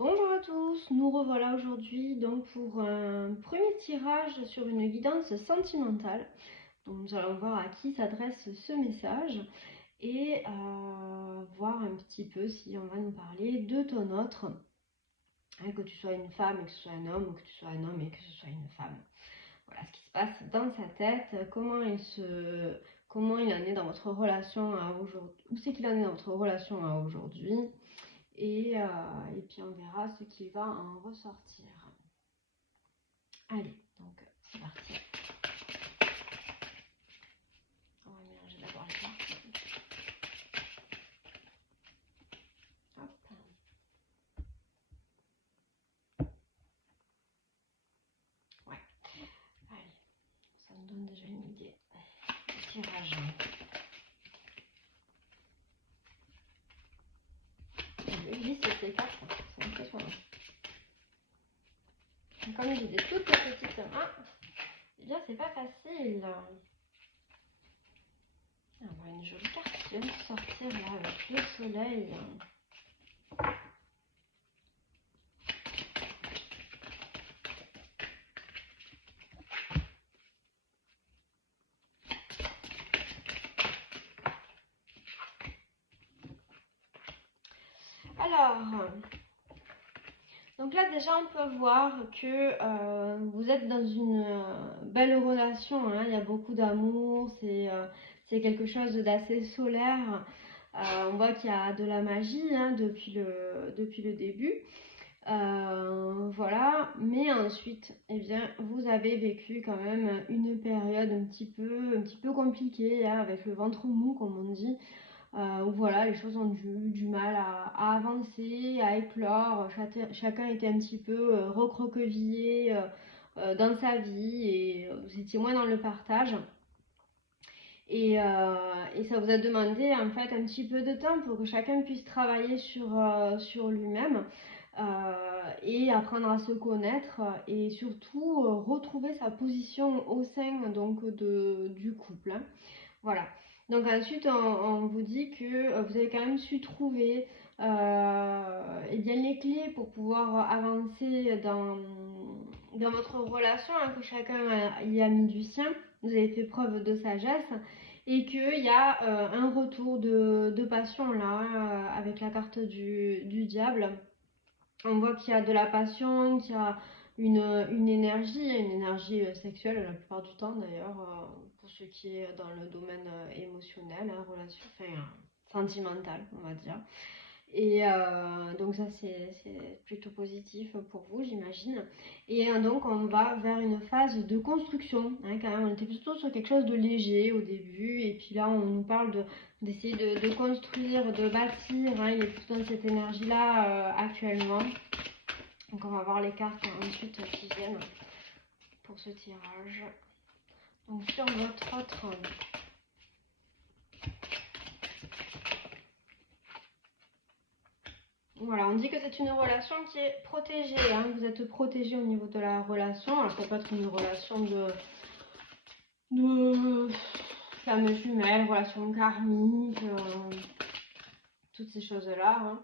Bonjour à tous, nous revoilà aujourd'hui donc pour un premier tirage sur une guidance sentimentale. Donc nous allons voir à qui s'adresse ce message et voir un petit peu si on va nous parler de ton autre, que tu sois une femme et que ce soit un homme, ou que tu sois un homme et que ce soit une femme. Voilà ce qui se passe dans sa tête, comment il en est dans votre relation à aujourd'hui, où c'est qu'il en est dans votre relation à aujourd'hui. Et puis on verra ce qu'il va en ressortir. Allez, donc c'est parti. On va mélanger d'abord les cartes. Hop. Ouais. Allez, ça me donne déjà une idée. Tirage. Le glisse ces cartes, c'est impressionnant. Comme j'ai des toutes petites mains, eh bien c'est pas facile. On voit une jolie carte qui vient de sortir là avec le soleil. Alors, donc là déjà on peut voir que vous êtes dans une belle relation, hein. Il y a beaucoup d'amour, c'est quelque chose d'assez solaire. On voit qu'il y a de la magie, hein, depuis le début. Voilà, mais ensuite, eh bien, vous avez vécu quand même une période un petit peu compliquée, hein, avec le ventre mou comme on dit. Où voilà, les choses ont du mal à avancer, à éclore. Chacun était un petit peu recroquevillé dans sa vie et vous étiez moins dans le partage. Et ça vous a demandé en fait un petit peu de temps pour que chacun puisse travailler sur lui-même et apprendre à se connaître et surtout retrouver sa position au sein donc du couple, hein. Voilà. Donc ensuite, on vous dit que vous avez quand même su trouver eh bien, les clés pour pouvoir avancer dans votre relation, hein, que chacun y a mis du sien. Vous avez fait preuve de sagesse et qu'il y a un retour de passion là, avec la carte du diable. On voit qu'il y a de la passion, qu'il y a une énergie sexuelle la plupart du temps d'ailleurs, pour ce qui est dans le domaine émotionnel, hein, relation, enfin, sentimental, on va dire. Et donc ça c'est plutôt positif pour vous, j'imagine. Et donc on va vers une phase de construction, hein, quand même. On était plutôt sur quelque chose de léger au début, et puis là on nous parle d'essayer de construire, de bâtir, hein. Il est plutôt dans cette énergie-là actuellement. Donc on va voir les cartes ensuite qui viennent pour ce tirage. Donc sur votre autre... Voilà, on dit que c'est une relation qui est protégée, hein. Vous êtes protégé au niveau de la relation. Alors ça peut être une relation de flamme jumelle, relation karmique, toutes ces choses-là, hein.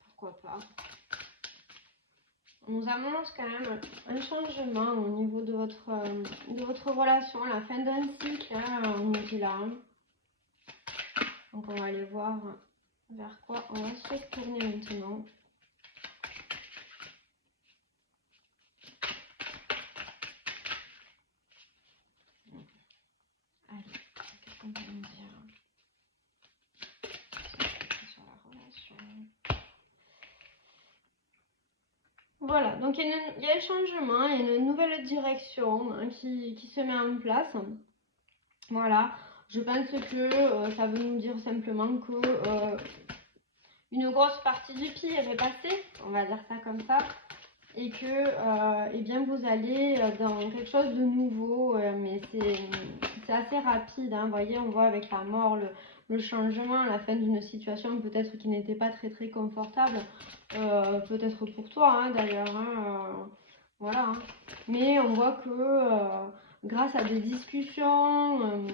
Pourquoi pas. On nous annonce quand même un changement au niveau de votre relation, la fin d'un cycle, hein, on nous dit là, hein. Donc on va aller voir vers quoi on va se tourner maintenant. Allez, qu'est-ce qu'on peut nous dire sur la relation? Voilà, donc il y a un changement, il y a une nouvelle direction, hein, qui se met en place. Voilà, je pense que ça veut nous dire simplement que une grosse partie du pire est passée, on va dire ça comme ça, et que eh bien vous allez dans quelque chose de nouveau, mais c'est assez rapide, hein. Vous voyez, on voit avec la mort, le changement, la fin d'une situation peut-être qui n'était pas très très confortable, peut-être pour toi, hein, d'ailleurs, hein, voilà, hein. Mais on voit que grâce à des discussions,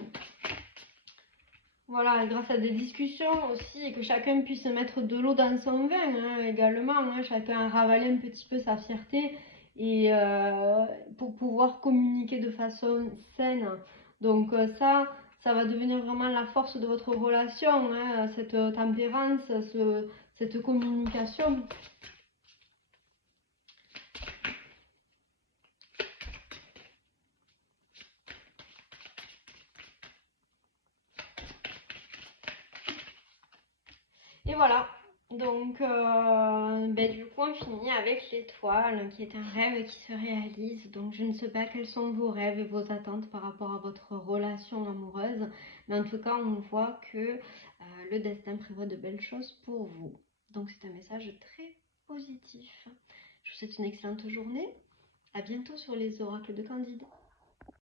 Voilà, grâce à des discussions aussi, et que chacun puisse mettre de l'eau dans son vin également, chacun ravaler un petit peu sa fierté et pour pouvoir communiquer de façon saine. Donc ça va devenir vraiment la force de votre relation, cette tempérance, cette communication. Et voilà, donc du coup on finit avec l'étoile qui est un rêve qui se réalise. Donc je ne sais pas quels sont vos rêves et vos attentes par rapport à votre relation amoureuse, mais en tout cas on voit que le destin prévoit de belles choses pour vous. Donc c'est un message très positif. Je vous souhaite une excellente journée. À bientôt sur les oracles de Candide.